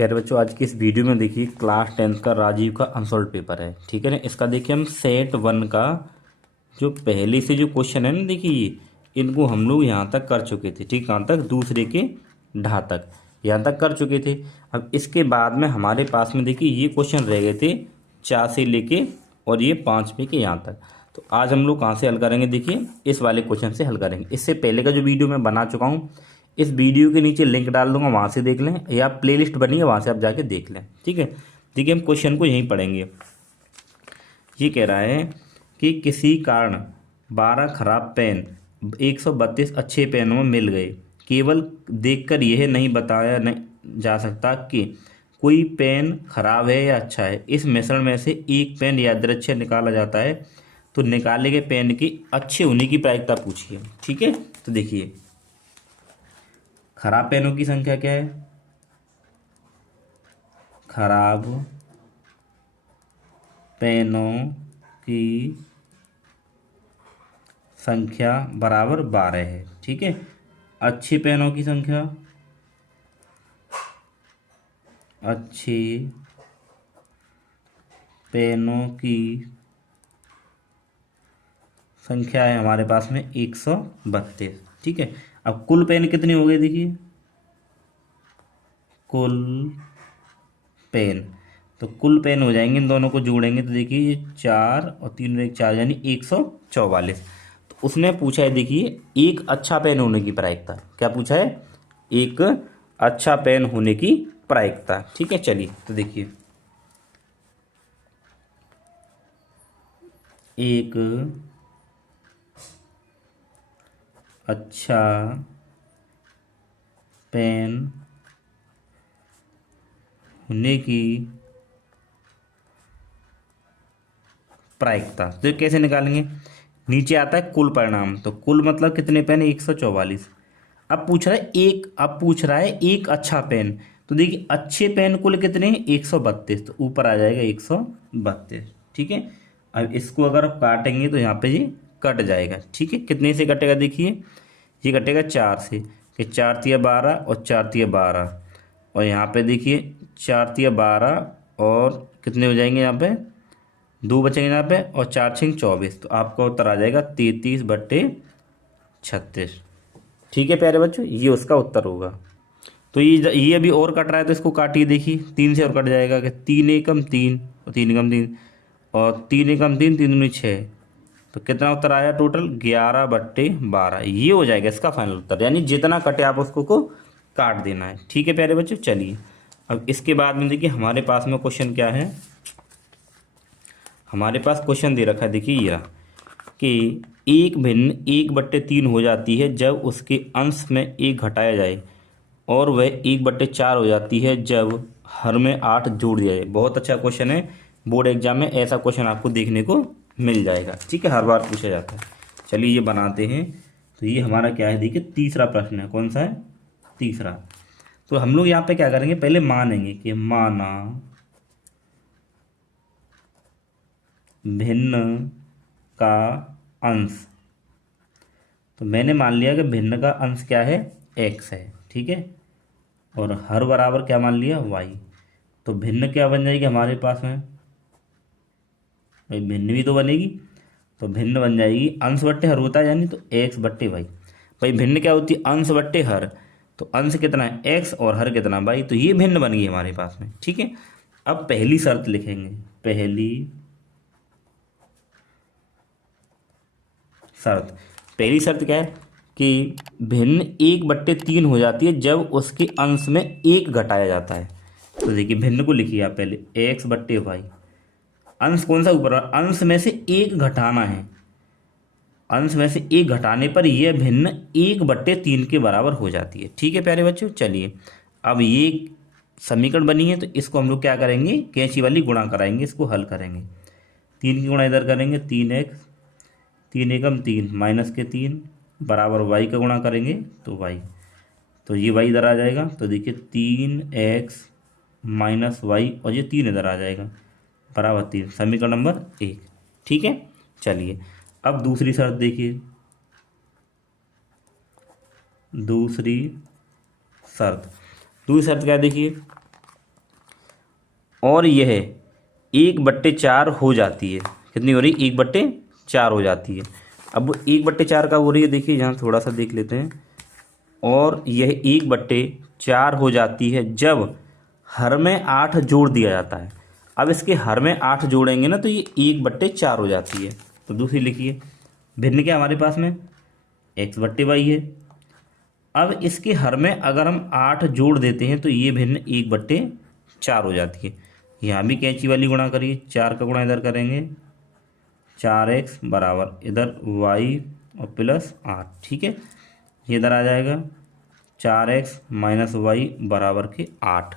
प्यारे बच्चों, आज की इस वीडियो में देखिए क्लास 10th का राजीव का अनसॉल्व पेपर है। ठीक है ना। इसका देखिए हम सेट 1 का जो पहले से जो क्वेश्चन है ना, देखिए इनको हम लोग यहाँ तक कर चुके थे। ठीक, कहाँ तक? दूसरे के ढा तक यहाँ तक कर चुके थे। अब इसके बाद में हमारे पास में देखिए ये क्वेश्चन रह गए थे 4 से लेके और ये 5 के यहाँ तक। तो आज हम लोग कहाँ से हल करेंगे? देखिए इस वाले क्वेश्चन से हल करेंगे। इससे पहले का जो वीडियो मैं बना चुका हूँ, इस वीडियो के नीचे लिंक डाल दूंगा, वहाँ से देख लें, या प्लेलिस्ट बनी है वहाँ से आप जाके देख लें। ठीक है। देखिए हम क्वेश्चन को यहीं पढ़ेंगे। ये कह रहा है कि किसी कारण 12 खराब पेन 132 अच्छे पेनों में मिल गए। केवल देखकर यह नहीं बताया नहीं जा सकता कि कोई पेन खराब है या अच्छा है। इस मिश्रण में से एक पेन यादृच्छिक निकाला जाता है, तो निकाले गए पेन की अच्छे होने की प्रायिकता पूछिए। ठीक है। तो देखिए खराब पेनों की संख्या क्या है? खराब पेनों की संख्या बराबर 12 है। ठीक है। अच्छे पेनों की संख्या, अच्छे पेनों की संख्या है हमारे पास में 132। ठीक है। अब कुल पेन कितने हो गए? देखिए कुल पेन, तो कुल पेन हो जाएंगे, इन दोनों को जोड़ेंगे तो देखिए ये 4 और 3 और 1 4 यानी 144। तो उसने पूछा है, देखिए एक अच्छा पेन होने की प्रायिकता। क्या पूछा है? एक अच्छा पेन होने की प्रायिकता। ठीक है। चलिए तो देखिए एक अच्छा पेन होने की प्रायिकता तो कैसे निकालेंगे? नीचे आता है कुल परिणाम, तो कुल मतलब कितने पेन? 144। अब पूछ रहा है एक अच्छा पेन, तो देखिए अच्छे पेन कुल कितने हैं? 132, तो ऊपर आ जाएगा 132। ठीक है। अब इसको अगर आप काटेंगे तो यहाँ पे ये कट जाएगा। ठीक है। कितने से कटेगा? देखिए ये कटेगा 4 से, कि 4 तिया 12 और 4 तिया 12, और यहाँ पे देखिए 4 तिया 12 और कितने हो जाएंगे? यहाँ पे 2 बचेंगे यहाँ पे, और 4 छिंग 24, तो आपका उत्तर आ जाएगा 33/36। ठीक है प्यारे बच्चों, ये उसका उत्तर होगा। तो ये अभी और कट रहा है, तो इसको काटिए। देखिए 3 से और कट जाएगा, कि 3 एकम 3 और 3 एकम 3 और 3 एकम 3 3 दूनी 6, तो कितना उत्तर आया टोटल? 11/12। ये हो जाएगा इसका फाइनल उत्तर, यानी जितना कटे आप उसको को काट देना है। ठीक है प्यारे बच्चों। चलिए अब इसके बाद में देखिए हमारे पास में क्वेश्चन क्या है। हमारे पास क्वेश्चन दे रखा है, देखिए ये रहा कि एक भिन्न 1/3 हो जाती है जब उसके अंश में 1 घटाया जाए, और वह 1/4 हो जाती है जब हर में 8 जोड़ दिया जाए। बहुत अच्छा क्वेश्चन है, बोर्ड एग्जाम में ऐसा क्वेश्चन आपको देखने को मिल जाएगा। ठीक है, हर बार पूछा जाता है। चलिए ये बनाते हैं। तो ये हमारा क्या है? देखिए तीसरा प्रश्न है। कौन सा है? तीसरा। तो हम लोग यहाँ पे क्या करेंगे? पहले मानेंगे कि माना भिन्न का अंश, तो मैंने मान लिया कि भिन्न का अंश क्या है? x है। ठीक है। और हर बराबर क्या मान लिया? y। तो भिन्न क्या बन जाएगी हमारे पास में? भाई भिन्न भी तो बनेगी, तो भिन्न बन जाएगी अंश बट्टे हर होता है, यानी तो x/y। भाई भिन्न क्या होती है? अंश बट्टे हर। तो अंश कितना है? x, और हर कितना? y। तो ये भिन्न बन गई हमारे पास में। ठीक है। अब पहली शर्त लिखेंगे। पहली शर्त क्या है? कि भिन्न 1/3 हो जाती है जब उसके अंश में 1 घटाया जाता है। तो देखिए भिन्न को लिखिए आप पहले, x/y। अंश कौन सा ऊपर? अंश में से 1 घटाना है। अंश में से 1 घटाने पर यह भिन्न 1/3 के बराबर हो जाती है। ठीक है प्यारे बच्चों। चलिए अब ये समीकरण बनी है, तो इसको हम लोग क्या करेंगे? कैंची वाली गुणा कराएंगे, इसको हल करेंगे। 3 की गुणा इधर करेंगे, 3x, 3 एकम 3 माइनस के 3 बराबर y का गुणा करेंगे तो y, तो ये y इधर आ जाएगा। तो देखिए 3x माइनस वाई, और ये 3 इधर आ जाएगा बराबर 3, समीकरण नंबर 1। ठीक है। चलिए अब दूसरी शर्त देखिए। दूसरी शर्त क्या है? देखिए और यह 1/4 हो जाती है। कितनी हो रही? 1/4 हो जाती है। अब वो 1/4 का हो रही है, देखिए यहाँ थोड़ा सा देख लेते हैं। और यह 1/4 हो जाती है जब हर में 8 जोड़ दिया जाता है। अब इसके हर में 8 जोड़ेंगे ना तो ये 1/4 हो जाती है। तो दूसरी लिखिए, भिन्न क्या हमारे पास में x/y है। अब इसके हर में अगर हम 8 जोड़ देते हैं तो ये भिन्न 1/4 हो जाती है। यहाँ भी कैंची वाली गुणा करिए, 4 का गुणा इधर करेंगे, 4x बराबर इधर y और प्लस 8। ठीक है, ये इधर आ जाएगा 4x माइनस वाई बराबर के 8।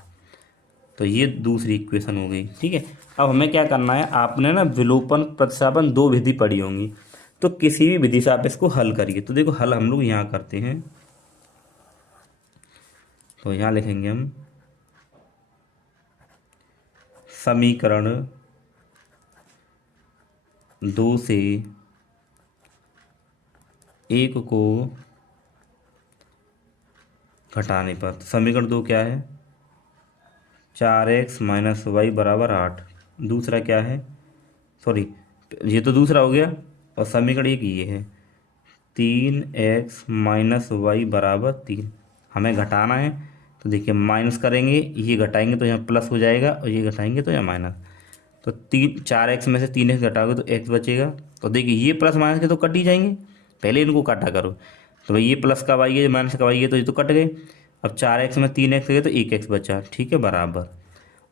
तो ये दूसरी इक्वेशन हो गई। ठीक है, अब हमें क्या करना है, आपने ना विलोपन प्रतिस्थापन 2 विधि पढ़ी होंगी, तो किसी भी विधि से आप इसको हल करिए। तो देखो हल हम लोग यहाँ करते हैं, तो यहाँ लिखेंगे हम समीकरण 2 से 1 को घटाने पर। तो समीकरण 2 क्या है? 4x माइनस वाई बराबर 8। दूसरा क्या है, सॉरी ये तो दूसरा हो गया, और समीकरण एक ये है 3x माइनस वाई बराबर 3। हमें घटाना है, तो देखिए माइनस करेंगे, ये घटाएंगे तो यहाँ प्लस हो जाएगा, और ये घटाएंगे तो यहाँ माइनस। तो 4x में से 3x घटाओगे तो x बचेगा। तो देखिए ये प्लस माइनस के तो कट ही जाएंगे, पहले इनको काटा करो। तो भाई ये प्लस का वाई है, माइनस का वाई है, तो ये तो कट गए। अब 4x में 3x गए तो 1x बचा। ठीक है, बराबर,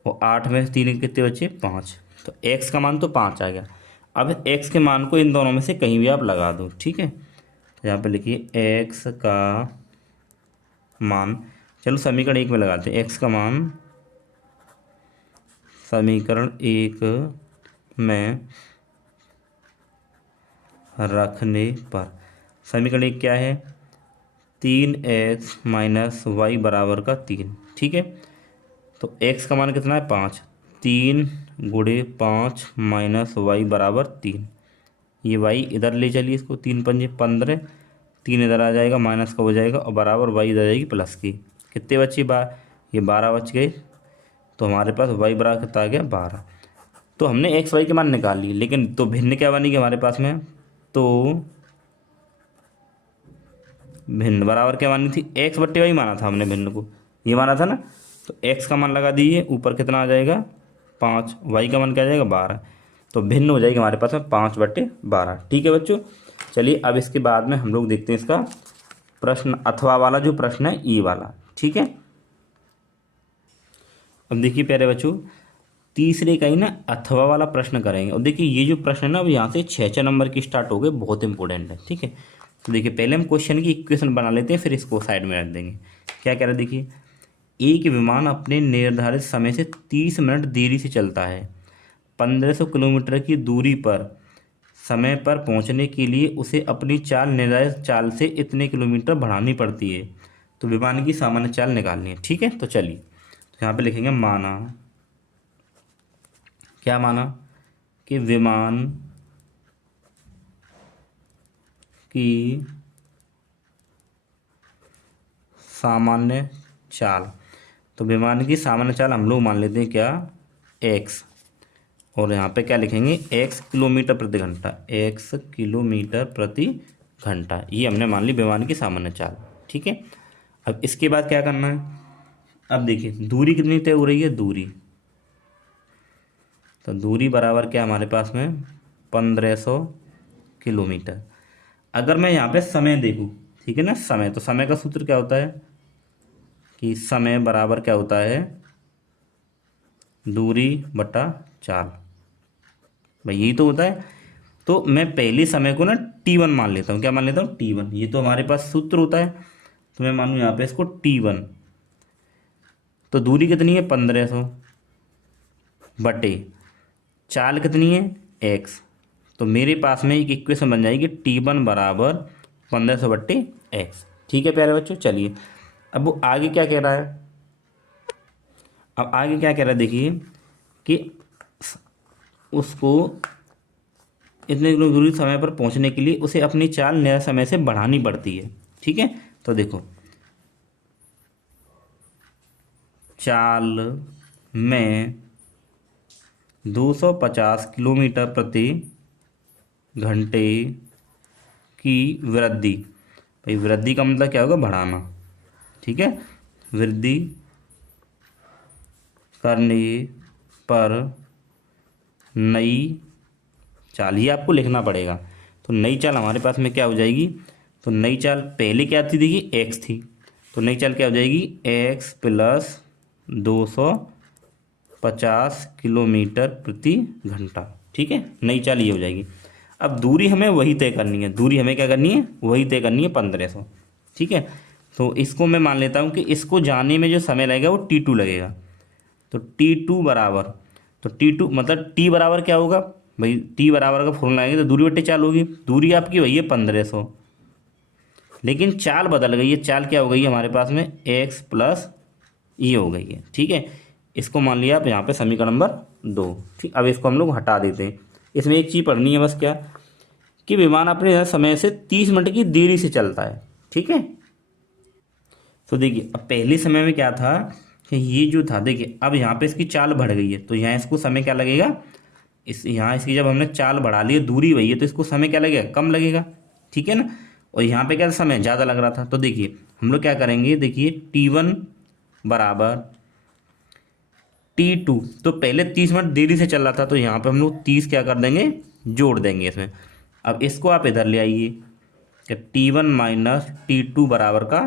और 8 में से 3 कितने बचे? 5। तो x का मान तो 5 आ गया। अब x के मान को इन दोनों में से कहीं भी आप लगा दो। ठीक है, तो यहाँ पे लिखिए x का मान, चलो समीकरण 1 में लगाते हैं। x का मान समीकरण 1 में रखने पर, समीकरण 1 क्या है? 3x माइनस वाई बराबर का 3। ठीक है, तो x का मान कितना है? 5। 3 गुणे 5 माइनस वाई बराबर 3। ये y इधर ले चलिए इसको, 3 पंजे 15, 3 इधर आ जाएगा, माइनस का हो जाएगा, और बराबर y इधर आ जाएगी प्लस की। कितने बचे? ये 12 बच गए। तो हमारे पास y बराबर कितना आ गया? 12। तो हमने x y के मान निकाल लिए, लेकिन तो भिन्न क्या बनेगी हमारे पास में? तो भिन्न बराबर क्या मानी थी? x/y माना था हमने भिन्न को, ये माना था ना। तो x का मान लगा दीजिए, ऊपर कितना आ जाएगा? 5। y का मान क्या आ जाएगा? 12। तो भिन्न हो जाएगी हमारे पास में 5/12। ठीक है बच्चों, चलिए अब इसके बाद में हम लोग देखते हैं इसका प्रश्न, अथवा वाला जो प्रश्न है ई वाला। ठीक है, अब देखिए प्यारे बच्चों, तीसरे का ही ना अथवा वाला प्रश्न करेंगे। और देखिए ये जो प्रश्न है ना, अब यहाँ से 6 नंबर की स्टार्ट हो गए, बहुत इंपॉर्टेंट है। ठीक है, तो देखिए पहले हम क्वेश्चन की इक्वेशन बना लेते हैं, फिर इसको साइड में रख देंगे। क्या कह रहा है देखिए, एक विमान अपने निर्धारित समय से 30 मिनट देरी से चलता है। 1500 किलोमीटर की दूरी पर समय पर पहुंचने के लिए उसे अपनी चाल निर्धारित चाल से इतने किलोमीटर बढ़ानी पड़ती है। तो विमान की सामान्य चाल निकालनी है। ठीक है, तो चलिए, तो यहाँ पे लिखेंगे माना, क्या माना? कि विमान की सामान्य चाल, तो विमान की सामान्य चाल हम लोग मान लेते हैं क्या? x, और यहाँ पे क्या लिखेंगे? x किलोमीटर प्रति घंटा, x किलोमीटर प्रति घंटा, ये हमने मान ली विमान की सामान्य चाल। ठीक है, अब इसके बाद क्या करना है? अब देखिए दूरी कितनी तय हो रही है? दूरी, तो दूरी बराबर क्या हमारे पास में? 1500 किलोमीटर। अगर मैं यहाँ पे समय देखूँ, ठीक है ना, समय, तो समय का सूत्र क्या होता है कि समय बराबर क्या होता है? दूरी बटा चाल, भाई यही तो होता है। तो मैं पहले समय को ना t1 मान लेता हूँ। क्या मान लेता हूँ? t1। ये तो हमारे पास सूत्र होता है, तो मैं मानूँ यहाँ पे इसको t1। तो दूरी कितनी है? 1500 बटे चाल कितनी है? x। तो मेरे पास में एक इक्वेशन बन जाएगी t1 बराबर 1500 बट्टे x। ठीक है प्यारे बच्चों, चलिए अब वो आगे क्या कह रहा है? अब आगे क्या कह रहा है देखिए, कि उसको इतने किलोमीटर दूरी समय पर पहुंचने के लिए उसे अपनी चाल नया समय से बढ़ानी पड़ती है। ठीक है, तो देखो चाल में 250 किलोमीटर प्रति घंटे की वृद्धि। भाई वृद्धि का मतलब क्या होगा, बढ़ाना। ठीक है, वृद्धि करने पर नई चाल, ये आपको लिखना पड़ेगा। तो नई चाल हमारे पास में क्या हो जाएगी, तो नई चाल पहले क्या थी, देखिए एक्स थी, तो नई चाल क्या हो जाएगी, एक्स प्लस 250 किलोमीटर प्रति घंटा। ठीक है, नई चाल ये हो जाएगी। अब दूरी हमें वही तय करनी है, दूरी हमें क्या करनी है, वही तय करनी है 1500। ठीक है, तो इसको मैं मान लेता हूँ कि इसको जाने में जो समय लगेगा वो T2 लगेगा। तो T2 बराबर, तो T2 मतलब T बराबर क्या होगा भाई, T बराबर का फॉर्मूला आएगा तो दूरी बट्टे चाल होगी। दूरी आपकी वही है 1500, लेकिन चाल बदल गई है। चाल क्या हो गई है हमारे पास में, x प्लस ये हो गई है। ठीक है, इसको मान लिया आप यहाँ पे समीकरण नंबर 2। ठीक, अब इसको हम लोग हटा देते हैं। इसमें एक चीज़ पढ़नी है बस, क्या कि विमान अपने समय से 30 मिनट की देरी से चलता है। ठीक है, तो देखिए अब पहले समय में क्या था कि ये जो था, देखिए अब यहाँ पे इसकी चाल बढ़ गई है, तो यहाँ इसको समय क्या लगेगा, इस यहाँ इसकी जब हमने चाल बढ़ा ली है, दूरी वही है, तो इसको समय क्या लगेगा, कम लगेगा। ठीक है ना, और यहाँ पे क्या समय ज़्यादा लग रहा था। तो देखिए हम लोग क्या करेंगे, देखिए T1 बराबर T2, तो पहले 30 मिनट देरी से चल रहा था, तो यहाँ पे हम लोग 30 क्या कर देंगे, जोड़ देंगे इसमें। अब इसको आप इधर ले आइए कि T1 माइनस T2 बराबर का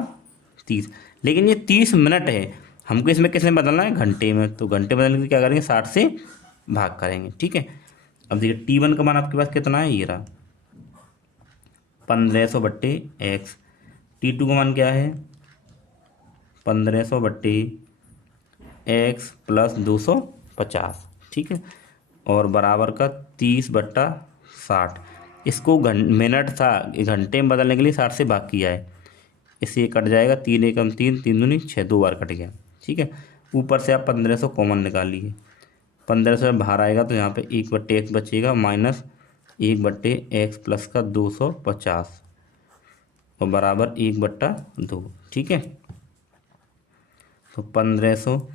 30, लेकिन ये 30 मिनट है, हमको इसमें किस में बदलना है, घंटे में। तो घंटे बदलने के क्या करेंगे, 60 से भाग करेंगे। ठीक है, अब देखिए T1 का मान आपके पास कितना है, ये रहा 1500 बट्टे एक्स। T2 का मान क्या है, 1500 बट्टे एक्स प्लस 250। ठीक है, और बराबर का 30/60। इसको मिनट था, घंटे में बदलने के लिए 60 से भाग किया है, इससे ये कट जाएगा, 3 एकम 3, 3 दूनी 6, 2 बार कट गया। ठीक है, ऊपर से आप 1500 कॉमन निकालिए, 1500 बाहर आएगा तो यहाँ पे 1/x बचेगा, माइनस 1/x प्लस का 250 और बराबर 1/2। ठीक है, तो 1500,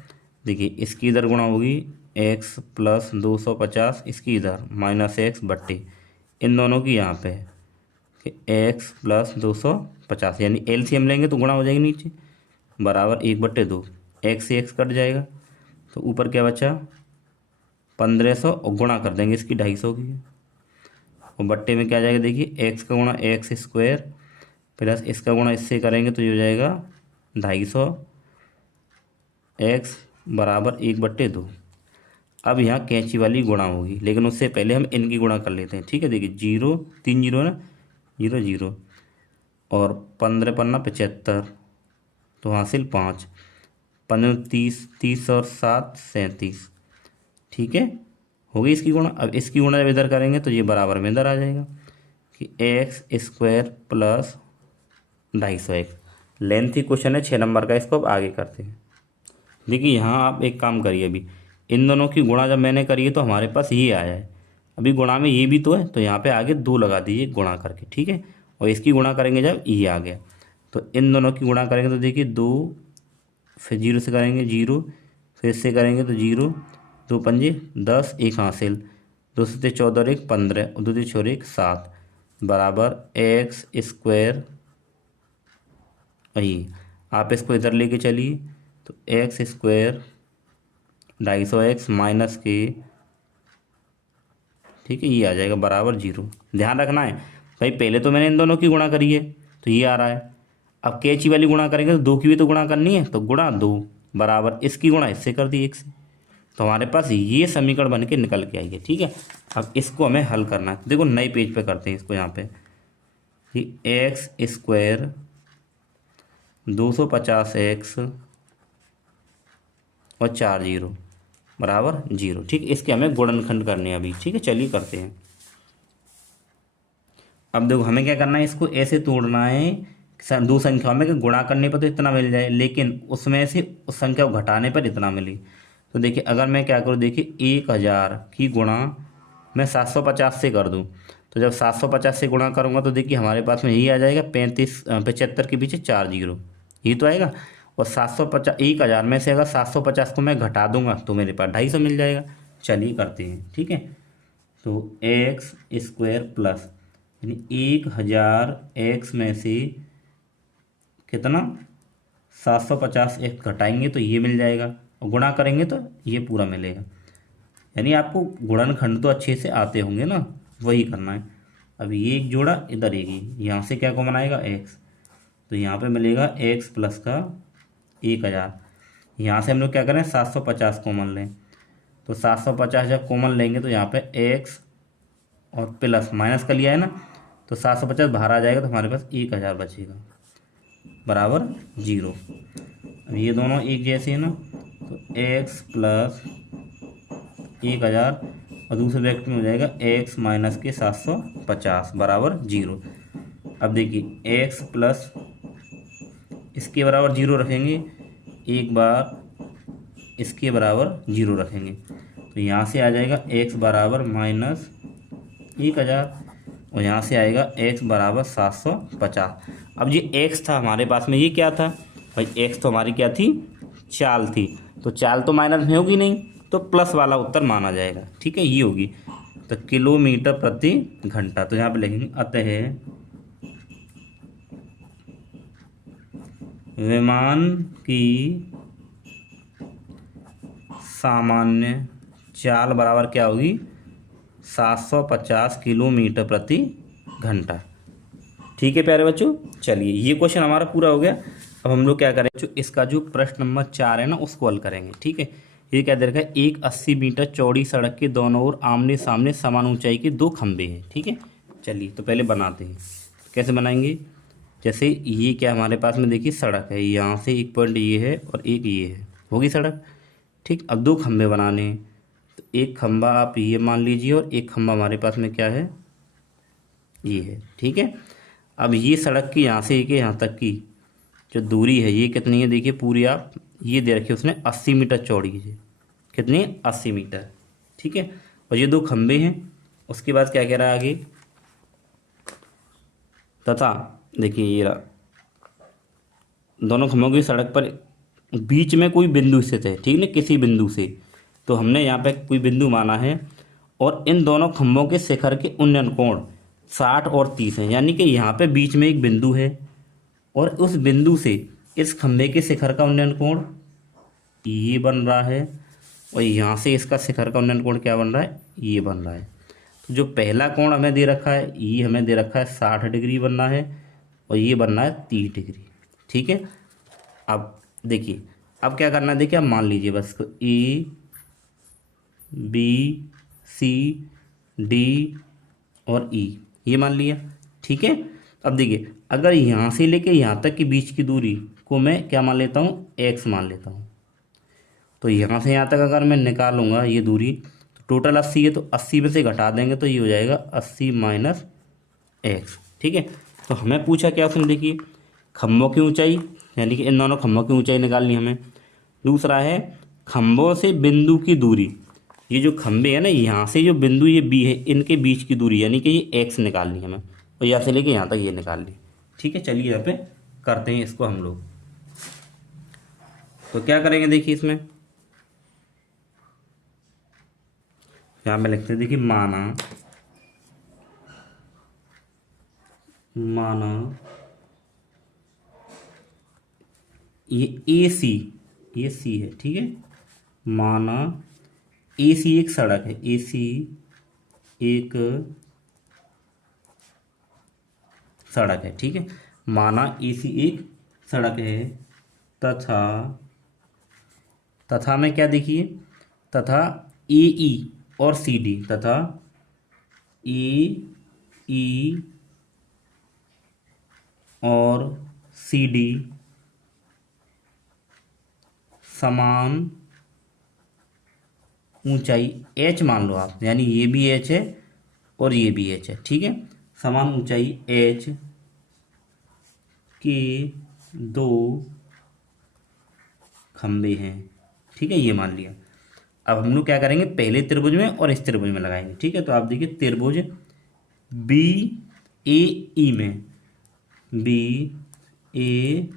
देखिए इसकी इधर गुणा होगी x प्लस 250, इसकी इधर माइनस x बट्टे इन दोनों की यहाँ पे कि x प्लस 250, यानी एलसीएम लेंगे तो गुणा हो जाएगी नीचे, बराबर 1/2। x से x कट जाएगा, तो ऊपर क्या बचा 1500 और गुणा कर देंगे इसकी 250 की, और बट्टे में क्या आ जाएगा, देखिए x का गुणा x स्क्वायर प्लस इसका गुणा इससे करेंगे तो ये हो जाएगा 250 x बराबर 1/2। अब यहाँ कैंची वाली गुणा होगी, लेकिन उससे पहले हम इनकी गुणा कर लेते हैं। ठीक है, देखिए 0 3 0 ना, 0 0 और 15 पन्ना 75, तो हासिल 5, 15 30, 30 और 7 37। ठीक है, हो गई इसकी गुणा। अब इसकी गुणा जब इधर करेंगे तो ये बराबर में इधर आ जाएगा कि x square plus 250x। Lengthy question है 6 नंबर का, इसको अब आगे करते हैं। देखिए यहाँ आप एक काम करिए, अभी इन दोनों की गुणा जब मैंने करी है तो हमारे पास ये आया है, अभी गुणा में ये भी तो है, तो यहाँ पे आगे 2 लगा दीजिए गुणा करके। ठीक है, और इसकी गुणा करेंगे जब ये आ गया, तो इन दोनों की गुणा करेंगे तो देखिए 2, फिर 0 से करेंगे 0, फिर इससे करेंगे तो 0, 2 पंजे 10, 1 हासिल, 2 से 14 और 1 15 और 2 से 4 1 7 बराबर एक्स स्क्वायर। वही आप इसको इधर लेके चलिए, तो एक्स स्क्वायर 250x माइनस के, ठीक है, ये आ जाएगा बराबर 0। ध्यान रखना है भाई, पहले तो मैंने इन दोनों की गुणा करी है तो ये आ रहा है, अब कैची वाली गुणा करेंगे तो 2 की भी तो गुणा करनी है, तो गुणा 2 बराबर इसकी गुणा इससे कर दी 1 से, तो हमारे पास ये समीकरण बन के निकल के आई है। ठीक है, अब इसको हमें हल करना है। देखो नए पेज पे करते हैं इसको, यहाँ पे एक्स स्क्वायर 250x और 4 0 बराबर 0। ठीक, इसके हमें गुणनखंड करने हैं अभी। ठीक है, चलिए करते हैं। अब देखो हमें क्या करना है, इसको ऐसे तोड़ना है दो संख्याओं में कि गुणा करने पर तो इतना मिल जाए, लेकिन उसमें से उस संख्या को घटाने पर इतना मिले। तो देखिए अगर मैं क्या करूँ, देखिए 1000 की गुणा मैं 750 से कर दूँ, तो जब 750 से गुणा करूँगा तो देखिए हमारे पास में यही आ जाएगा 75 के पीछे 4 0, ये तो आएगा। और 750 1000 में से अगर 750 को मैं घटा दूंगा तो मेरे पास 250 मिल जाएगा। चलिए करते हैं, ठीक है। तो एक्स स्क्वायर प्लस यानी 1000 एक्स में से कितना 750 एक घटाएंगे तो ये मिल जाएगा, और गुणा करेंगे तो ये पूरा मिलेगा। यानी आपको गुणनखंड तो अच्छे से आते होंगे ना, वही करना है। अब ये एक जोड़ा, इधर एक ही, यहाँ से क्या कॉमन आएगा एक्स, तो यहाँ पे मिलेगा एक्स प्लस का 1000। यहाँ से हम लोग क्या करें 750 कॉमन लें, तो 750 जब कॉमन लेंगे तो यहाँ पे एक्स और प्लस माइनस का लिया है ना, तो 750 बाहर आ जाएगा तो हमारे पास 1000 बचेगा बराबर 0। अब ये दोनों एक जैसे है ना, तो एक्स प्लस 1000 और दूसरे ब्रैकेट में हो जाएगा एक्स माइनस के 750 बराबर 0। अब देखिए एक्स प्लस इसके बराबर 0 रखेंगे, एक बार इसके बराबर 0 रखेंगे, तो यहाँ से आ जाएगा एक्स बराबर माइनस 1000 और यहाँ से आएगा एक्स बराबर 750। अब ये एक्स था हमारे पास में, ये क्या था भाई, एक्स तो हमारी क्या थी, चाल थी, तो चाल तो माइनस में होगी नहीं, तो प्लस वाला उत्तर माना जाएगा, ठीक है। ये होगी तो किलोमीटर प्रति घंटा, तो यहाँ पे लिखेंगे अतः विमान की सामान्य चाल बराबर क्या होगी 750 किलोमीटर प्रति घंटा, ठीक है प्यारे बच्चों। चलिए ये क्वेश्चन हमारा पूरा हो गया। अब हम लोग क्या करें बच्चों, इसका जो प्रश्न नंबर 4 है ना उसको हल करेंगे, ठीक है। ये क्या दे रखा है, एक 80 मीटर चौड़ी सड़क के दोनों ओर आमने सामने समान ऊंचाई के 2 खंभे हैं, ठीक है। चलिए तो पहले बनाते हैं, कैसे बनाएंगे। जैसे ये क्या हमारे पास में देखिए सड़क है, यहाँ से एक पॉइंट ये है और एक ये है, होगी सड़क, ठीक। अब 2 खंभे बनाने हैं, तो एक खंभा आप ये मान लीजिए और एक खंभा हमारे पास में क्या है, ये है, ठीक है। अब ये सड़क की यहाँ से एक यहाँ तक की जो दूरी है ये कितनी है, देखिए पूरी आप ये दे रखी है उसने 80 मीटर चौड़ी है, कितनी 80 मीटर, ठीक है। और ये 2 खंभे हैं, उसके बाद क्या कह रहा है आगे, तथा देखिए ये रहा, दोनों खंभों की सड़क पर बीच में कोई बिंदु स्थित है, ठीक है ना, किसी बिंदु से, तो हमने यहाँ पे कोई बिंदु माना है, और इन दोनों खंभों के शिखर के उन्नयन कोण 60 और 30 हैं, यानी कि यहाँ पे बीच में एक बिंदु है और उस बिंदु से इस खंभे के शिखर का उन्नयन कोण ये बन रहा है, और यहाँ से इसका शिखर का उन्नयन कोण क्या बन रहा है, ये बन रहा है। तो जो पहला कोण हमें दे रखा है, ये हमें दे रखा है 60 डिग्री बनना है, और ये बनना है 30 डिग्री, ठीक है। अब देखिए अब क्या करना है, देखिए अब मान लीजिए बस ए बी सी डी और ई ये मान लिया, ठीक है। अब देखिए अगर यहाँ से लेके यहाँ तक के बीच की दूरी को मैं क्या मान लेता हूँ, एक्स मान लेता हूँ, तो यहाँ से यहाँ तक अगर मैं निकालूंगा ये दूरी, तो टोटल 80 है, तो 80 में से घटा देंगे तो ये हो जाएगा 80 माइनस एक्स, ठीक है। तो हमें पूछा क्या उसने, देखिए खंभों की ऊंचाई, यानी कि इन दोनों खंभों की ऊंचाई निकालनी हमें। दूसरा है खंभों से बिंदु की दूरी, ये जो खंभे है ना यहाँ से जो बिंदु ये बी है इनके बीच की दूरी, यानी कि ये एक्स निकालनी है हमें, और यहाँ से लेके यहाँ तक ये निकाल ली, ठीक है। चलिए यहाँ पे करते हैं इसको हम लोग, तो क्या करेंगे देखिए इसमें, यहाँ पे लिखते हैं देखिए माना ये ए सी, ये सी है, ठीक है। माना ए सी एक सड़क है, ए सी एक सड़क है, ठीक है। माना ए सी एक सड़क है, तथा तथा में क्या देखिए, तथा ए ई और सी डी, तथा ए ई और सी डी समान ऊंचाई एच मान लो आप, यानी ये भी एच है और ये भी एच है, ठीक है। समान ऊंचाई एच के 2 खंबे हैं, ठीक है, ये मान लिया। अब हम लोग क्या करेंगे, पहले त्रिभुज में और इस त्रिभुज में लगाएंगे, ठीक है। तो आप देखिए त्रिभुज बी ए ई में, बी ए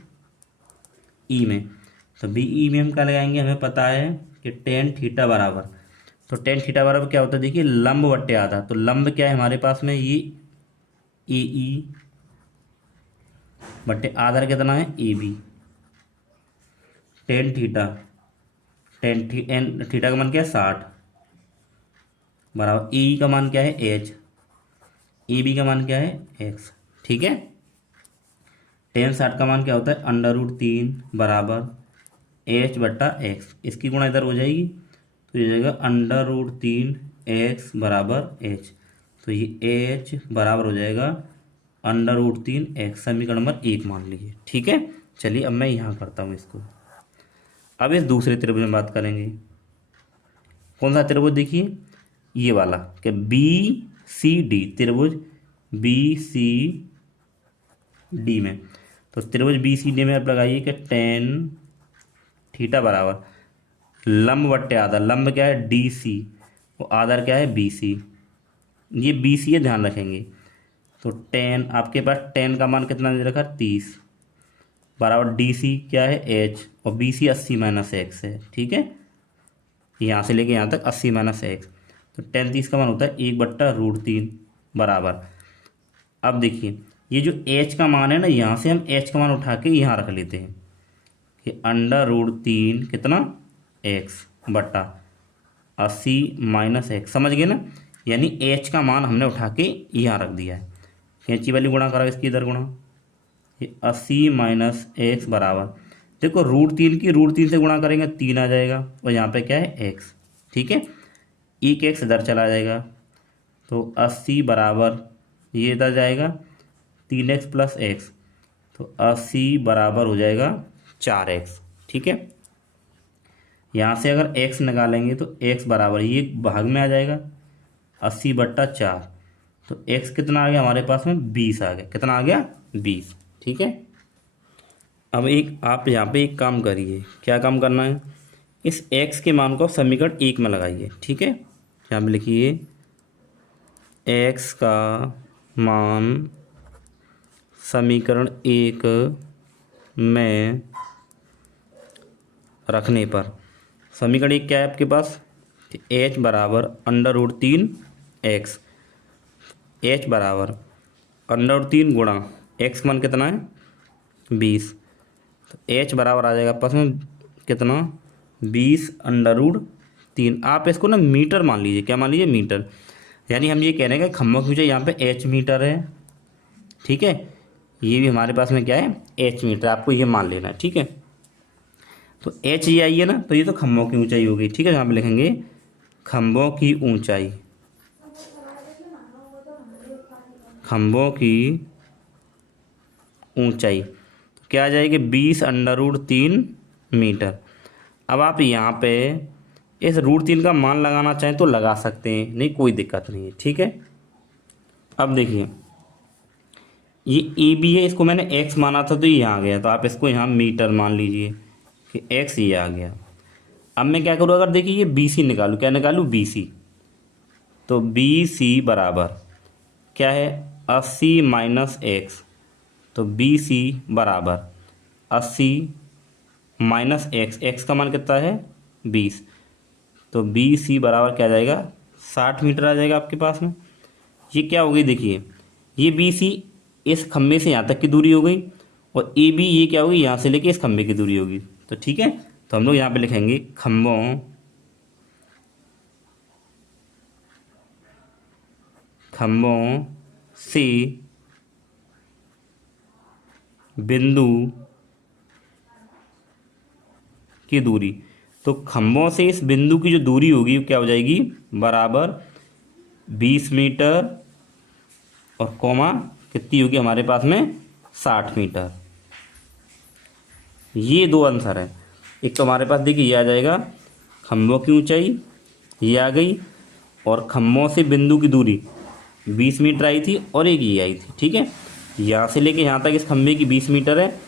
ई में, तो बी ई में हम क्या लगाएंगे, हमें पता है कि टेन थीटा बराबर, तो टेन थीटा बराबर क्या होता है, देखिए लंब बट्टे आधा। तो लंब क्या है हमारे पास में, ये ए ई बट्टे आधार कितना है A B. Tan theta, tan theta का मान क्या है 60 बराबर ए का मान क्या है एच, ए बी का मान क्या है एक्स। ठीक है, टेन 60 का मान क्या होता है √3 बराबर एच बट्टा एक्स। इसकी गुणा इधर हो जाएगी तो ये जाएगा √3 एक्स बराबर एच। तो ये एच बराबर हो जाएगा √3 एक्स, समीकरण नंबर 1 मान लीजिए। ठीक है, चलिए अब मैं यहाँ करता हूँ इसको। अब इस दूसरे त्रिभुज में बात करेंगे। कौन सा त्रिभुज, देखिए ये वाला, क्या बी सी डी, त्रिभुज बी सी डी में। तो त्रिभुज बी सी डी में आप लगाइए कि टेन थीटा बराबर लंब बट्टे आधार, लंब क्या है डी सी और आधार क्या है बी सी। ये बी सी है, ध्यान रखेंगे। तो टेन, आपके पास टेन का मान कितना दे रखा 30 बराबर डी सी क्या है एच और बी सी 80 माइनस एक्स है। ठीक है, यहाँ से लेके यहाँ तक 80 माइनस एक्स। तो टेन 30 का मान होता है 1/√3 बराबर। अब देखिए ये जो h का मान है ना, यहाँ से हम h का मान उठा के यहाँ रख लेते हैं कि √3 कितना x बट्टा 80 माइनस एक्स, समझ गए ना। यानी h का मान हमने उठा के यहाँ रख दिया है। कैंची वाली गुणा करा, इसकी इधर गुणा, ये 80 माइनस एक्स बराबर, देखो √3 की √3 से गुणा करेंगे 3 आ जाएगा और यहाँ पे क्या है x। ठीक है, एक एक्स इधर चला जाएगा तो 80 बराबर ये इधर जाएगा 3x प्लस एक्स, तो 80 बराबर हो जाएगा 4x। ठीक है, यहाँ से अगर x निकालेंगे तो x बराबर ये भाग में आ जाएगा 80/4। तो x कितना आ गया हमारे पास में 20 आ गया। कितना आ गया 20। ठीक है, अब एक आप यहाँ पे एक काम करिए, क्या काम करना है, इस x के मान को समीकरण 1 में लगाइए। ठीक है, यहाँ पे लिखिए x का मान समीकरण 1 में रखने पर, समीकरण 1 क्या है आपके पास, h बराबर √3 एक्स, h बराबर √3 गुणा x मान कितना है 20। तो h बराबर आ जाएगा पास में कितना 20√3। आप इसको ना मीटर मान लीजिए, क्या मान लीजिए मीटर। यानी हम ये कह रहे हैं कि खम्भों की ऊंचाई यहाँ पे h मीटर है। ठीक है, ये भी हमारे पास में क्या है h मीटर, आपको ये मान लेना है। ठीक है, तो h ये आई है ना, तो ये तो खम्भों की ऊंचाई होगी। ठीक है, यहाँ पे लिखेंगे खम्भों की ऊंचाई, खम्भों की ऊंचाई तो क्या आ जाएगी 20√3 मीटर। अब आप यहाँ पे इस √3 का मान लगाना चाहें तो लगा सकते हैं, नहीं कोई दिक्कत नहीं है। ठीक है, अब देखिए ये ए बी है, इसको मैंने x माना था तो ये यहाँ आ गया, तो आप इसको यहाँ मीटर मान लीजिए कि x ये आ गया। अब मैं क्या करूँ, अगर देखिए ये बी सी निकालूँ, क्या निकालूँ बी सी, तो बी सी बराबर क्या है 80 माइनस एक्स, तो बी सी बराबर 80 माइनस एक्स, एक्स का मान कितना है 20, तो बी सी बराबर क्या आ जाएगा 60 मीटर आ जाएगा आपके पास में। ये क्या हो गई, देखिए ये बी सी इस खम्भे से यहाँ तक की दूरी हो गई और ए बी ये क्या होगी यहाँ से लेके इस खम्भे की दूरी होगी। तो ठीक है, तो हम लोग यहाँ पे लिखेंगे खम्भों से बिंदु की दूरी। तो खम्भों से इस बिंदु की जो दूरी होगी वो क्या हो जाएगी बराबर 20 मीटर और कॉमा कितनी होगी हमारे पास में 60 मीटर। ये दो आंसर है। एक तो हमारे पास देखिए ये आ जाएगा खम्भों की ऊंचाई, ये आ गई, और खम्भों से बिंदु की दूरी 20 मीटर आई थी और एक ये आई थी। ठीक है, यहाँ से लेके यहाँ तक इस खम्भे की 20 मीटर है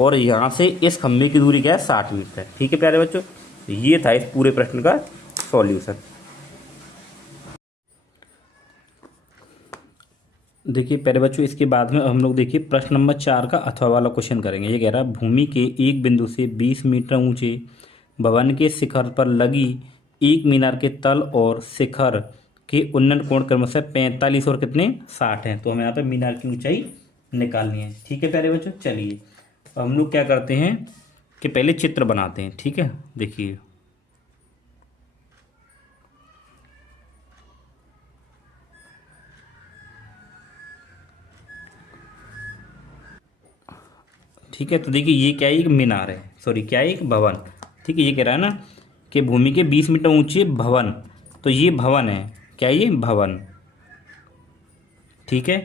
और यहाँ से इस खम्भे की दूरी क्या है 60 मीटर है। ठीक है प्यारे बच्चों, ये था इस पूरे प्रश्न का सॉल्यूशन। देखिए प्यारे बच्चों, इसके बाद में हम लोग देखिए प्रश्न नंबर 4 का अथवा वाला क्वेश्चन करेंगे। ये कह रहा है भूमि के एक बिंदु से 20 मीटर ऊंचे भवन के शिखर पर लगी एक मीनार के तल और शिखर के उन्नयन कोण क्रमशः 45 और कितने 60 हैं। तो हमें यहाँ पे मीनार की ऊंचाई निकालनी है। ठीक है प्यारे बच्चों, चलिए अब हम लोग क्या करते हैं कि पहले चित्र बनाते हैं। ठीक है, देखिए ठीक है, तो देखिए ये क्या है, एक मीनार है, सॉरी क्या है, एक भवन। ठीक है, ये कह रहा है ना कि भूमि के 20 मीटर ऊंची भवन, तो ये भवन है, क्या है ये भवन। ठीक है,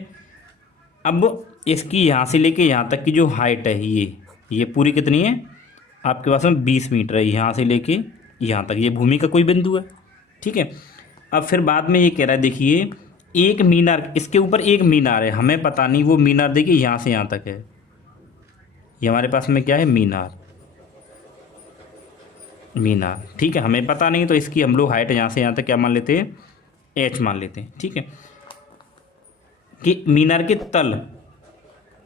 अब इसकी यहाँ से लेके यहाँ तक की जो हाइट है ये पूरी कितनी है आपके पास में 20 मीटर है, यहाँ से लेके यहाँ तक, ये भूमि का कोई बिंदु है। ठीक है, अब फिर बाद में ये कह रहा है देखिए एक मीनार, इसके ऊपर एक मीनार है, हमें पता नहीं वो मीनार देखिए यहाँ से यहाँ तक है, ये हमारे पास में क्या है मीनार, मीनार। ठीक है, हमें पता नहीं तो इसकी हम लोग हाइट यहाँ से यहाँ तक क्या मान लेते हैं, एच मान लेते हैं। ठीक है, कि मीनार के तल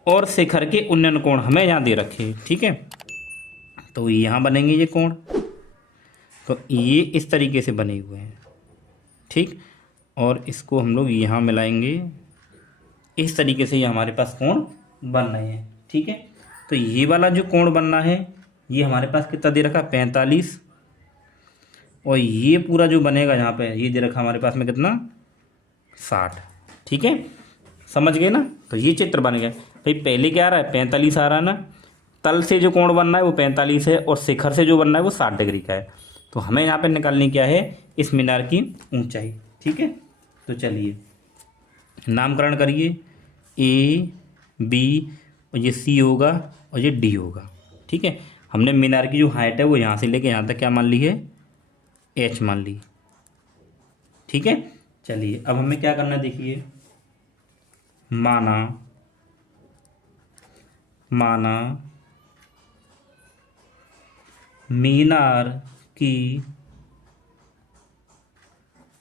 और शिखर के उन्नयन कोण हमें यहाँ दे रखे हैं। ठीक है, तो यहाँ बनेंगे ये कोण, तो ये इस तरीके से बने हुए हैं। ठीक, और इसको हम लोग यहाँ मिलाएंगे, इस तरीके से ये हमारे पास कोण बन रहे हैं। ठीक है, तो ये वाला जो कोण बनना है ये हमारे पास कितना दे रखा 45, और ये पूरा जो बनेगा यहाँ पे ये दे रखा हमारे पास में कितना 60। ठीक है, समझ गए ना। तो ये चित्र बन गया भाई, पहले क्या आ रहा है 45 आ रहा है ना, तल से जो कोण बनना है वो 45 है और शिखर से जो बनना है वो 60 डिग्री का है। तो हमें यहाँ पे निकालनी क्या है, इस मीनार की ऊंचाई। ठीक है, तो चलिए नामकरण करिए, ए बी और ये सी होगा और ये डी होगा। ठीक है, हमने मीनार की जो हाइट है वो यहाँ से लेके यहाँ तक क्या मान ली है, एच मान ली। ठीक है, चलिए अब हमें क्या करना है देखिए, माना मीनार की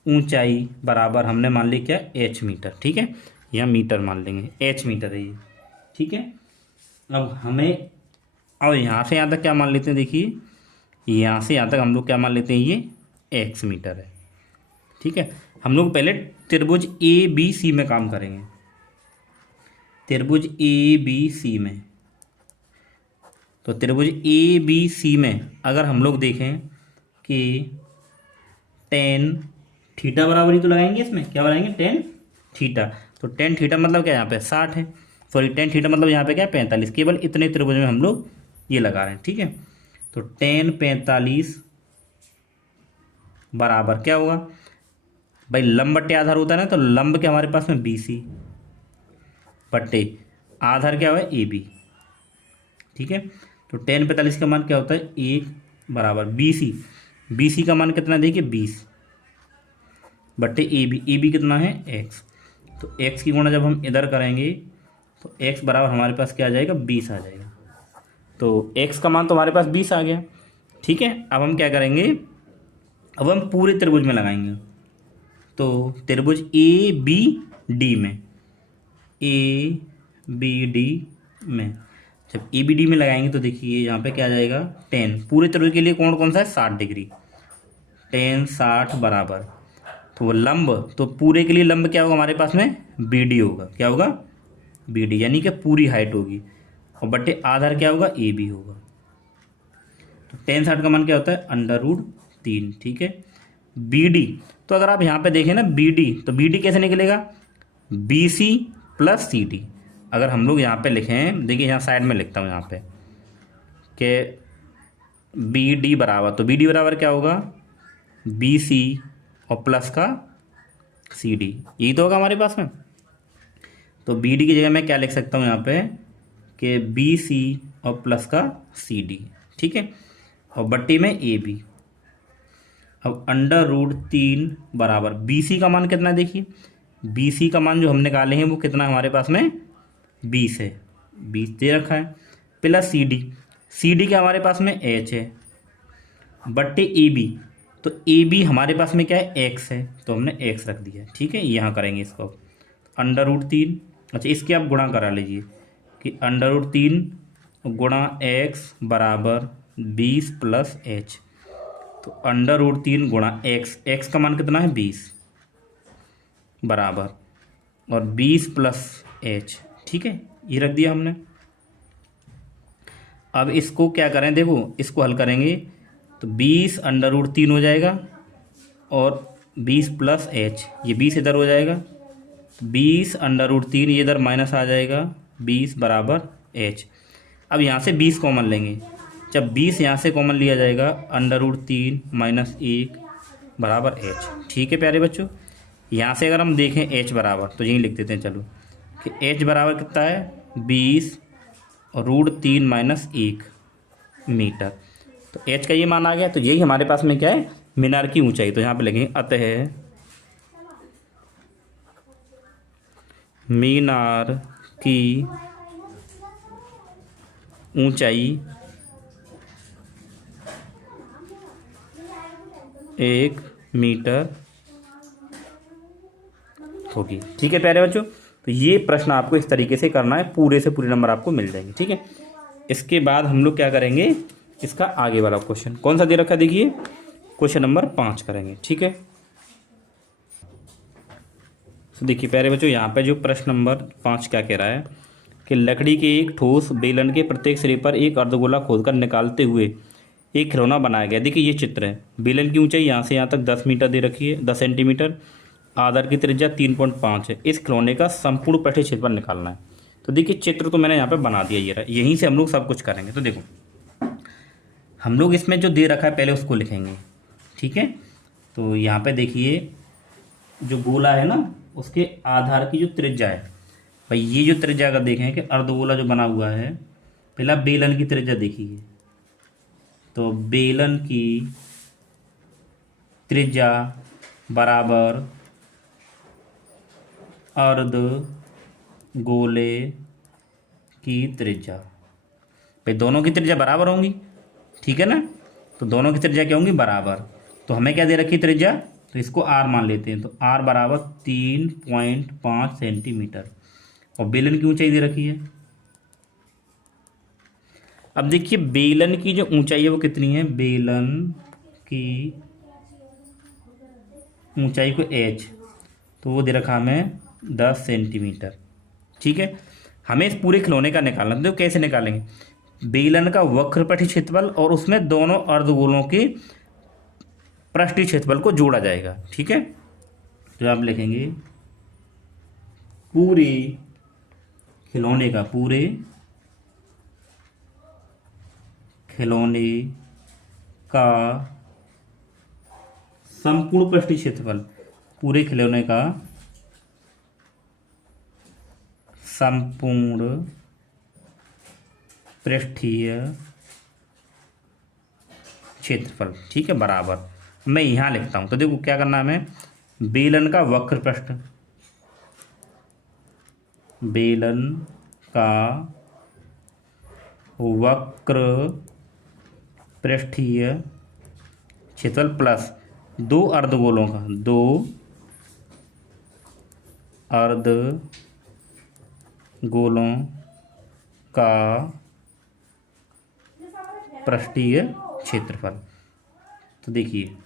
ऊंचाई बराबर हमने मान ली क्या एच मीटर। ठीक है, यहाँ मीटर मान लेंगे, एच मीटर है ये। ठीक है, अब हमें, और यहाँ से यहाँ तक क्या मान लेते हैं देखिए, यहाँ से यहाँ तक हम लोग क्या मान लेते हैं, ये एक्स मीटर है। ठीक है, हम लोग पहले त्रिभुज ए बी सी में काम करेंगे, त्रिभुज ए बी सी में। तो त्रिभुज ए बी सी में अगर हम लोग देखें कि टेन थीटा बराबर ही तो लगाएंगे, इसमें क्या बनाएंगे टेन थीटा। तो टेन थीटा मतलब क्या यहाँ पे 60 है, सॉरी टेन थीटा मतलब यहाँ पे क्या है 45, केवल इतने त्रिभुज में हम लोग ये लगा रहे हैं। ठीक है, तो टेन 45 बराबर क्या होगा भाई, लंब बट्टे आधार होता है ना, तो लंब के हमारे पास में BC बट्टे आधार क्या हुआ ए बी। ठीक है, तो टेन 45 का मान क्या होता है 1 बराबर BC का मान कितना देखिए 20 बट्टे ए बी कितना है x। तो x की गुणा जब हम इधर करेंगे तो x बराबर हमारे पास क्या आ जाएगा 20 आ जाएगा। तो x का मान तो हमारे पास 20 आ गया। ठीक है, अब हम क्या करेंगे, अब हम पूरे त्रिभुज में लगाएंगे। तो त्रिभुज ए बी डी में जब ए बी डी में लगाएंगे तो देखिए यहाँ पे क्या आ जाएगा 10, पूरे त्रिभुज के लिए कोण कौन सा है 60 डिग्री, 10 60 बराबर, तो वो लंब, तो पूरे के लिए लंब क्या होगा हमारे पास में BD होगा, क्या होगा BD, यानी कि पूरी हाइट होगी, और बट्टे आधार क्या होगा AB होगा। तो 10 60 का मान क्या होता है √3। ठीक है, BD, तो अगर आप यहाँ पे देखें ना BD, तो BD कैसे निकलेगा BC + CD। अगर हम लोग यहाँ पे लिखें, देखिए यहाँ साइड में लिखता हूँ यहाँ पे कि BD बराबर, तो BD बराबर क्या होगा BC और प्लस का CD, यही तो होगा हमारे पास में। तो BD की जगह मैं क्या लिख सकता हूँ यहाँ पे कि BC और प्लस का CD। ठीक है, और बट्टी में AB। अब √3 बराबर BC का मान कितना है देखिए, BC का मान जो हम निकाले हैं वो कितना हमारे पास में 20 है, 20 दे रखा है, प्लस CD क्या हमारे पास में H है, बट्टे AB, तो AB हमारे पास में क्या है x है, तो हमने x रख दिया। ठीक है, यहाँ करेंगे इसको √3, अच्छा इसकी आप गुणा करा लीजिए कि √3 गुणा x बराबर 20 + h, तो √3 गुणा एक्स का मान कितना है 20 बराबर और 20 प्लस एच। ठीक है, ये रख दिया हमने। अब इसको क्या करें, देखो इसको हल करेंगे तो 20 √3 हो जाएगा और 20 प्लस एच, ये 20 इधर हो जाएगा, 20 √3 ये इधर माइनस आ जाएगा, 20 बराबर एच। अब यहाँ से 20 कॉमन लेंगे, जब 20 यहाँ से कॉमन लिया जाएगा √3 माइनस 1 बराबर एच। ठीक है प्यारे बच्चों, यहाँ से अगर हम देखें एच बराबर तो यहीं लिख देते हैं, चलो कि एच बराबर कितना है 20 √3 माइनस 1 मीटर। तो एच का ये मान आ गया, तो यही हमारे पास में क्या है, मीनार की ऊंचाई। तो यहाँ पे लिखेंगे अतः मीनार की ऊंचाई 1 मीटर होगी। ठीक है प्यारे बच्चों, तो ये प्रश्न आपको इस तरीके से करना है, पूरे से पूरे नंबर आपको मिल जाएंगे। ठीक है, इसके बाद हम लोग क्या करेंगे, इसका आगे वाला क्वेश्चन कौन सा दे रखा है, देखिए क्वेश्चन नंबर 5 करेंगे। ठीक है, तो देखिए प्यारे बच्चों, यहाँ पे जो प्रश्न नंबर 5 क्या कह रहा है कि लकड़ी के एक ठोस बेलन के प्रत्येक सिरे पर एक अर्धगोला खोदकर निकालते हुए एक खिलौना बनाया गया। देखिए ये चित्र है, बेलन की ऊंचाई यहाँ से यहाँ तक 10 मीटर दे रखी है, 10 सेंटीमीटर, आधार की त्रिज्या 3.5 है। इस खिलौने का संपूर्ण पृष्ठीय क्षेत्रफल निकालना है। तो देखिए चित्र तो मैंने यहाँ पे बना दिया, ये रहा, यहीं से हम लोग सब कुछ करेंगे। तो देखो हम लोग इसमें जो दे रखा है पहले उसको लिखेंगे। ठीक है, तो यहाँ पे देखिए जो गोला है ना, उसके आधार की जो त्रिज्या है, भाई ये जो त्रिज्या अगर देखें कि अर्धगोला जो बना हुआ है, पहला बेलन की त्रिज्या देखिए, तो बेलन की त्रिज्या बराबर अर्ध गोले की त्रिज्या। भाई दोनों की त्रिज्या बराबर होंगी, ठीक है ना, तो दोनों की त्रिज्या क्या होंगी, बराबर। तो हमें क्या दे रखी त्रिज्या, तो इसको r मान लेते हैं, तो r बराबर 3.5 सेंटीमीटर और बेलन की ऊंचाई दे रखी है। अब देखिए बेलन की जो ऊंचाई है वो कितनी है, बेलन की ऊंचाई को h, तो वो दे रखा हमें 10 सेंटीमीटर। ठीक है, हमें इस पूरे खिलौने का निकालना, तो कैसे निकालेंगे, बेलन का वक्रपटीय क्षेत्रफल और उसमें दोनों अर्धगोलों की पृष्ठीय क्षेत्रफल को जोड़ा जाएगा। ठीक है, तो आप लिखेंगे पूरे खिलौने का संपूर्ण पृष्ठीय क्षेत्रफल, पूरे खिलौने का संपूर्ण पृष्ठीय क्षेत्रफल। ठीक है, बराबर मैं यहाँ लिखता हूँ। तो देखो क्या करना है हमें, बेलन का वक्र पृष्ठ, बेलन का वक्र पृष्ठीय क्षेत्रफल प्लस दो अर्धगोलों का, दो अर्धगोलों का पृष्ठीय क्षेत्रफल। तो देखिए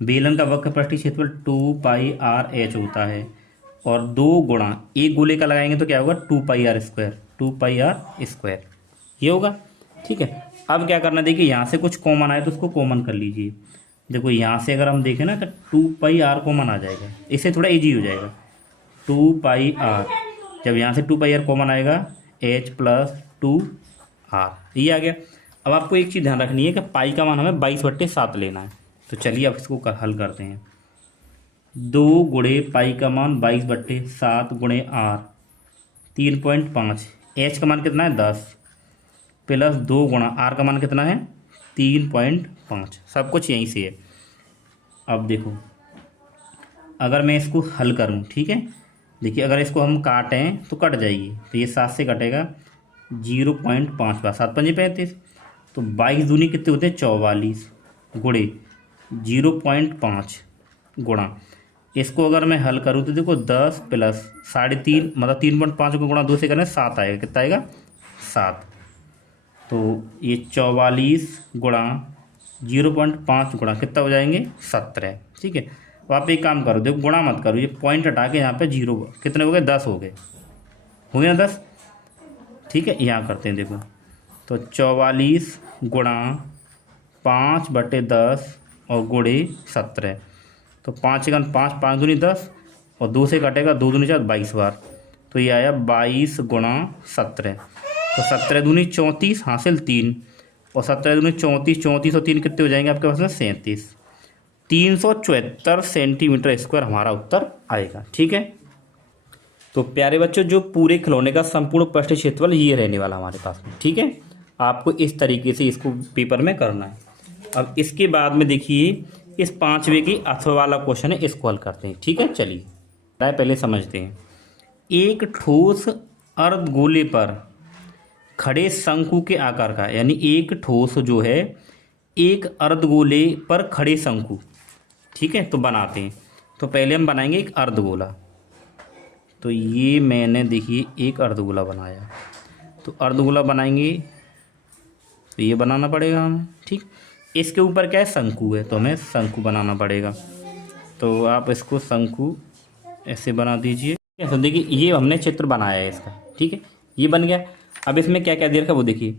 बेलन का वक्र पृष्ठीय क्षेत्रफल 2πr/h होता है और दो गुणा एक गोले का लगाएंगे तो क्या होगा 2πr², ये होगा। ठीक है, अब क्या करना, देखिए यहाँ से कुछ कॉमन आए तो उसको कॉमन कर लीजिए। देखो यहाँ से अगर हम देखें ना तो 2πr कॉमन आ जाएगा, इससे थोड़ा इजी हो जाएगा। 2πr, जब यहाँ से 2πr कॉमन आएगा h + 2r, ये आ गया। अब आपको एक चीज़ ध्यान रखनी है कि पाई का मान हमें 22/7 लेना है। तो चलिए अब इसको हल करते हैं। 2 गुणे पाई का मान 22/7 गुणे r 3.5, h का मान कितना है 10 प्लस 2 गुणा r का मान कितना है 3.5, सब कुछ यहीं से है। अब देखो अगर मैं इसको हल करूं, ठीक है, देखिए अगर इसको हम काटें तो कट जाएगी, तो ये 7 से कटेगा 0.5 7 5 35, तो 22 दूनी कितने होते हैं 44 गुणे 0.5 गुणा, इसको अगर मैं हल करूँ तो देखो 10 प्लस 3.5 मतलब 3.5 को गुणा 2 से करना 7 आएगा, कितना आएगा 7। तो ये 44 गुणा 0.5 गुणा कितना हो जाएंगे 17। ठीक है, तो आप एक काम करो, देखो गुणा मत करो, ये पॉइंट हटा के यहाँ पे 0 कितने हो गए 10 हो गए ना 10। ठीक है, यहाँ करते हैं देखो, तो 44 गुणा 5/10 और गुणे 17। तो 5 1 5, 5 दूनी 10 और 2 से कटेगा 2 दूनी 4, 22 बार। तो ये आया 22 गुणा 17। तो 17 दूनी 34 हासिल 3 और 17 दूनी 34, 34 और 3 कितने हो जाएंगे आपके पास में 37। 374 सेंटीमीटर स्क्वायर हमारा उत्तर आएगा। ठीक है, तो प्यारे बच्चों जो पूरे खिलौने का संपूर्ण पृष्ठ क्षेत्रफल ये रहने वाला हमारे पास में। ठीक है, आपको इस तरीके से इसको पेपर में करना है। अब इसके बाद में देखिए इस 5वें की अथवा वाला क्वेश्चन है, इसको हल करते हैं। ठीक है, चलिए पहले समझते हैं। एक ठोस अर्धगोले पर खड़े शंकु के आकार का, यानी एक ठोस जो है एक अर्धगोले पर खड़े शंकु। ठीक है, तो बनाते हैं। तो पहले हम बनाएंगे एक अर्धगोला। तो ये मैंने देखिए एक अर्धगोला बनाया, तो अर्धगोला बनाएंगे तो ये बनाना पड़ेगा हमें। ठीक, इसके ऊपर क्या है शंकु है, तो हमें शंकु बनाना पड़ेगा। तो आप इसको शंकु ऐसे बना दीजिए। तो देखिए ये हमने चित्र बनाया है इसका। ठीक है, ये बन गया। अब इसमें क्या क्या दे रखा है वो देखिए,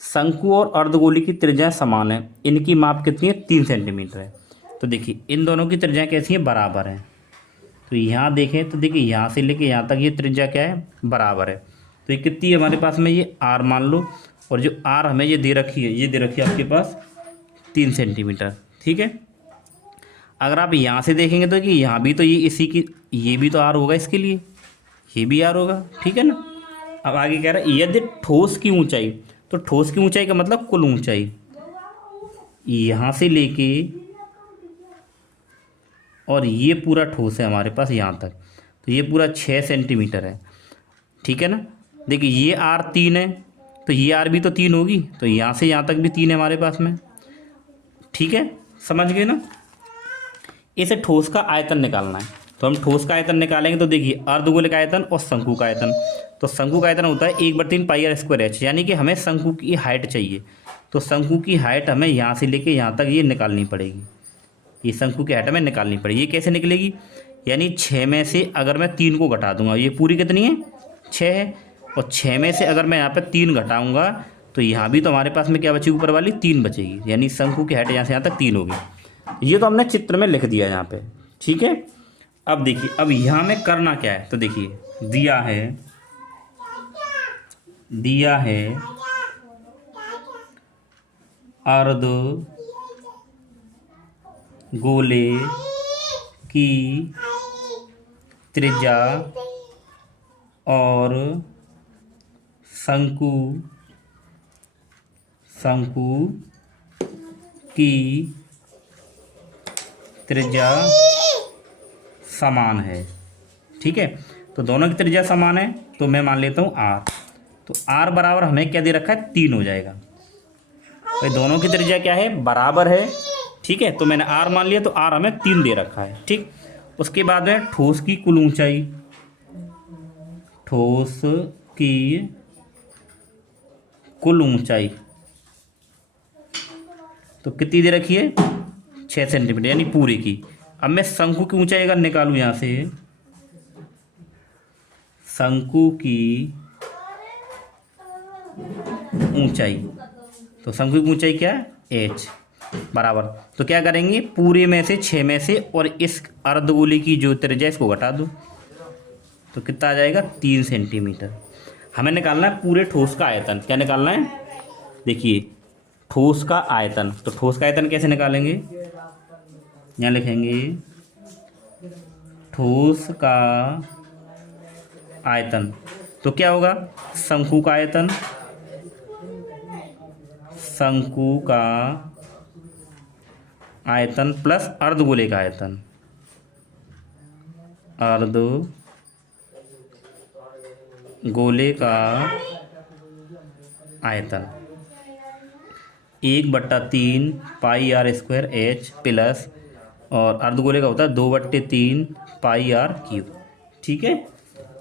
शंकु और अर्धगोले की त्रिज्या समान है, इनकी माप कितनी है 3 सेंटीमीटर है। तो देखिए इन दोनों की त्रिज्या कैसी है, बराबर है। तो यहाँ देखें तो देखिए यहाँ से लेके यहाँ तक ये त्रिज्या क्या है, बराबर है। तो ये कितनी है हमारे पास में, ये आर मान लो, और जो आर हमें ये दे रखी है, ये दे रखी है आपके पास 3 सेंटीमीटर। ठीक है, अगर आप यहाँ से देखेंगे तो कि यहाँ भी तो ये इसी की, ये भी तो आर होगा इसके लिए, ये भी आर होगा। ठीक है ना। अब आगे कह रहा है यदि ठोस की ऊंचाई, तो ठोस की ऊंचाई का मतलब कुल ऊंचाई यहाँ से लेके और ये पूरा ठोस है हमारे पास यहाँ तक, तो ये पूरा 6 सेंटीमीटर है। ठीक है ना। देखिए ये आर 3 है, तो ये आर भी तो 3 होगी, तो यहाँ से यहाँ तक भी 3 है हमारे पास में। ठीक है, समझ गए ना। इसे ठोस का आयतन निकालना है, तो हम ठोस का आयतन निकालेंगे। तो देखिए अर्धगोले का आयतन और शंकु का आयतन, तो शंकु का आयतन होता है 1/3 पाई आर स्क्वायर एच, यानी कि हमें शंकु की हाइट चाहिए। तो शंकु की हाइट हमें यहाँ से लेके यहाँ तक ये निकालनी पड़ेगी, ये शंकु की हाइट हमें निकालनी पड़ेगी। ये कैसे निकलेगी, यानी 6 में से अगर मैं 3 को घटा दूंगा, ये पूरी कितनी है 6 है, और 6 में से अगर मैं यहाँ पे 3 घटाऊंगा तो यहाँ भी तो हमारे पास में क्या बचेगी, ऊपर वाली 3 बचेगी, यानी शंकु की हाइट यहाँ से यहाँ तक 3 होगी। ये तो हमने चित्र में लिख दिया यहाँ पे। ठीक है, अब देखिए अब यहाँ में करना क्या है, तो देखिए दिया है अर्ध गोले की त्रिज्या और शंकु की त्रिज्या समान है। ठीक है, तो दोनों की त्रिज्या समान है, तो मैं मान लेता हूँ आर। तो आर बराबर हमें क्या दे रखा है 3 हो जाएगा। भाई दोनों की त्रिज्या क्या है, बराबर है। ठीक है, तो मैंने आर मान लिया, तो आर हमें 3 दे रखा है। ठीक, उसके बाद है ठोस की कुल ऊंचाई, ठोस की कुल ऊंचाई तो कितनी दे रखी है 6 सेंटीमीटर, यानी पूरे की। अब मैं शंकु की ऊंचाई अगर निकालूं यहाँ से, शंकु की ऊंचाई, तो शंकु की ऊंचाई क्या है h बराबर, तो क्या करेंगे पूरे में से 6 में से और इस अर्धगोले की जो त्रिज्या इसको घटा दो, तो कितना आ जाएगा 3 सेंटीमीटर। हमें निकालना है पूरे ठोस का आयतन। क्या निकालना है, देखिए ठोस का आयतन। तो ठोस का आयतन कैसे निकालेंगे, यहाँ लिखेंगे ठोस का आयतन, तो क्या होगा शंकु का आयतन, शंकु का आयतन प्लस अर्धगोले का आयतन, अर्धगोले का आयतन 1/3 पाई आर स्क्वायर एच प्लस, और अर्धगोले का होता है 2/3 पाई आर क्यूब। ठीक है,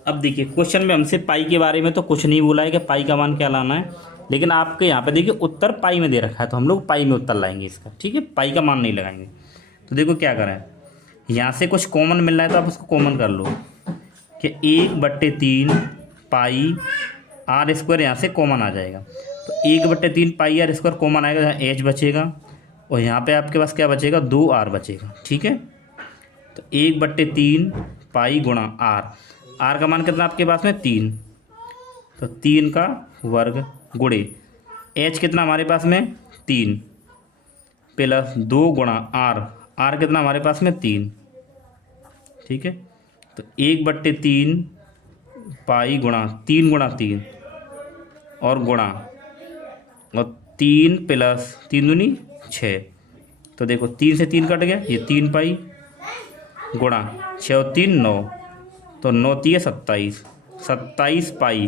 अब देखिए क्वेश्चन में हमसे पाई के बारे में तो कुछ नहीं बोला है कि पाई का मान क्या लाना है, लेकिन आपके यहाँ पे देखिए उत्तर पाई में दे रखा है, तो हम लोग पाई में उत्तर लाएंगे इसका, ठीक है, पाई का मान नहीं लगाएंगे। तो देखो क्या करें, यहाँ से कुछ कॉमन मिल रहा है तो आप उसको कॉमन कर लो कि 1/3 पाई आर स्क्वायर यहाँ से कॉमन आ जाएगा। तो 1/3 पाई आर स्क्वायर कॉमन आएगा, यहाँ एच बचेगा और यहाँ पे आपके पास क्या बचेगा, 2r बचेगा, ठीक है। तो 1/3 पाई गुणा आर का मान कितना आपके पास में 3, तो 3 का वर्ग गुणे एच कितना हमारे पास में 3 प्लस 2 गुणा आर कितना हमारे पास में 3, ठीक है। तो 1/3 पाई गुणा 3 और गुणा और 3 प्लस 3 दूनी 6, तो देखो 3 से 3 कट गया, ये 3 पाई गुणा 6 और 3 9, तो 9 3 27 पाई,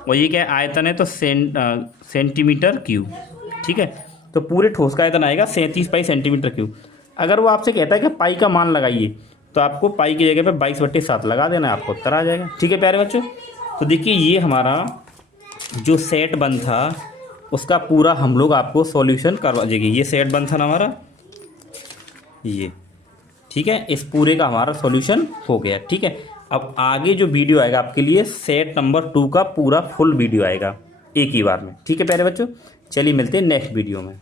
और ये क्या है आयतन है तो सेंटीमीटर क्यूब, ठीक है। तो पूरे ठोस का आयतन आएगा 37 पाई सेंटीमीटर क्यूब। अगर वो आपसे कहता है कि पाई का मान लगाइए, तो आपको पाई की जगह पे 22/7 लगा देना है, आपको उत्तर आ जाएगा, ठीक है प्यारे बच्चों। तो देखिए ये हमारा जो सेट बन था उसका पूरा हम लोग आपको सॉल्यूशन करवा देंगे। ये सेट बन था ना हमारा, ये ठीक है, इस पूरे का हमारा सॉल्यूशन हो गया, ठीक है। अब आगे जो वीडियो आएगा आपके लिए सेट नंबर 2 का पूरा फुल वीडियो आएगा एक ही बार में, ठीक है प्यारे बच्चों। चलिए मिलते हैं नेक्स्ट वीडियो में।